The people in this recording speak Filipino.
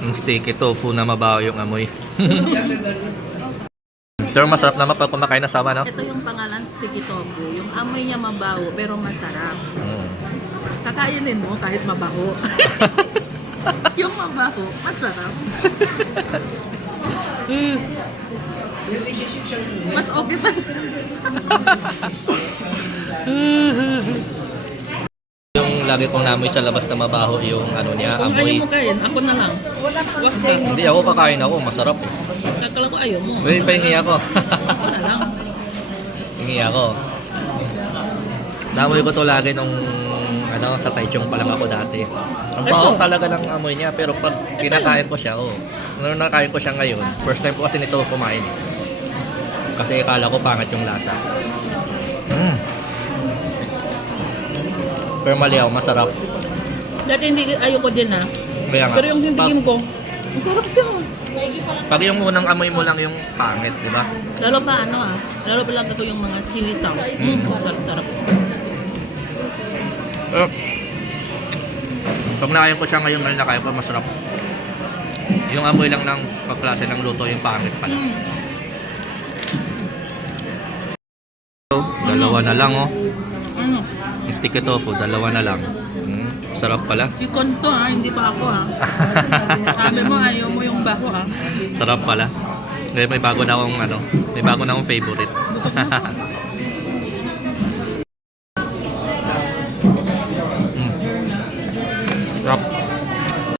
Yung sticky tofu na mabaho yung amoy. Pero masarap naman pag kumakain na sama, no? Ito yung pangalan, sticky tofu. Yung amoy niya mabaho, pero masarap. Mm. Kakainin mo kahit mabaho. Yung mabaho, masarap. Mas okay pa. Yung lagi kong namoy sa labas na mabaho yung ano niya, Kung ayaw amoy. mo kain, ako na lang. Wag ka. Hindi ako kakain ako, masarap. Kakala ko ayaw mo. Pwede pa hingi ako. Ako na lang. Hingi ako. Namoy ko to lagi nung ano, sa Taichung pa lang ako dati. Ang baho talaga ng amoy niya, pero pag kinakain ko siya, oh. Nung nakain ko siya ngayon, first time ko kasi nito kumain. Kasi akala ko pangit yung lasa. Mm. Pero mali ako, masarap. Dati hindi ayoko din ha. Kaya nga, Pero yung tintikim ko, ang sarap siya. pag yung unang amoy mo lang yung pangit, di ba? Lalo pa ano lalo pa lang ito yung mga chili sauce. Sarap. Pero, pag nakain ko siya ngayon, mali nakain ko, masarap. Yung amoy lang ng pagklase ng luto, yung pangit pala. So, dalawa na lang, oh. Ano? Yung sticky tofu, dalawa na lang. Sarap pala. Chicken to ha, hindi pa ako ha. Sabi mo ayaw mo yung baho ha. Sarap pala. Ngayon may bago na akong ano, may bago na akong favorite.